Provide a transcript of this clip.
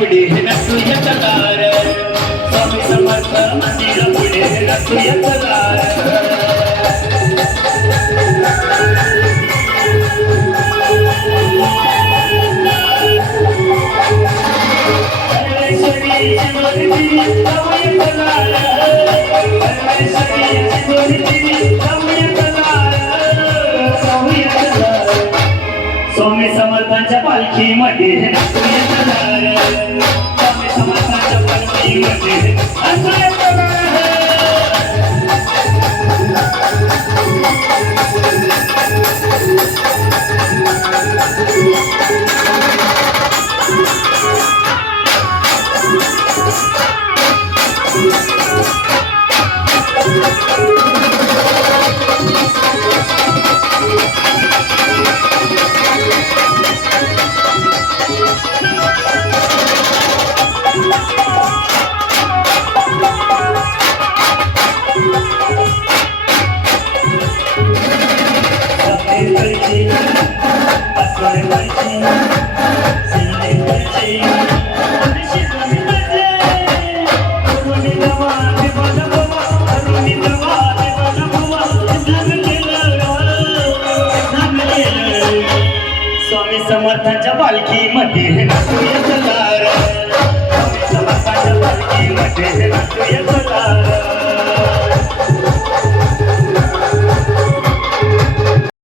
पुढे नसूया तलार स्वामी समर्थ मंदिरा पुढे नसूया तलार स्वामी समर्थांच्या पालखीमध्ये नसूया तलार स्वामी समर्थांच्या पालखीमध्ये नसूया तलार स्वामी समर्थांच्या पालखीमध्ये नसूया तलार स्वामी समर्थांच्या पालखीमध्ये नसूया तलार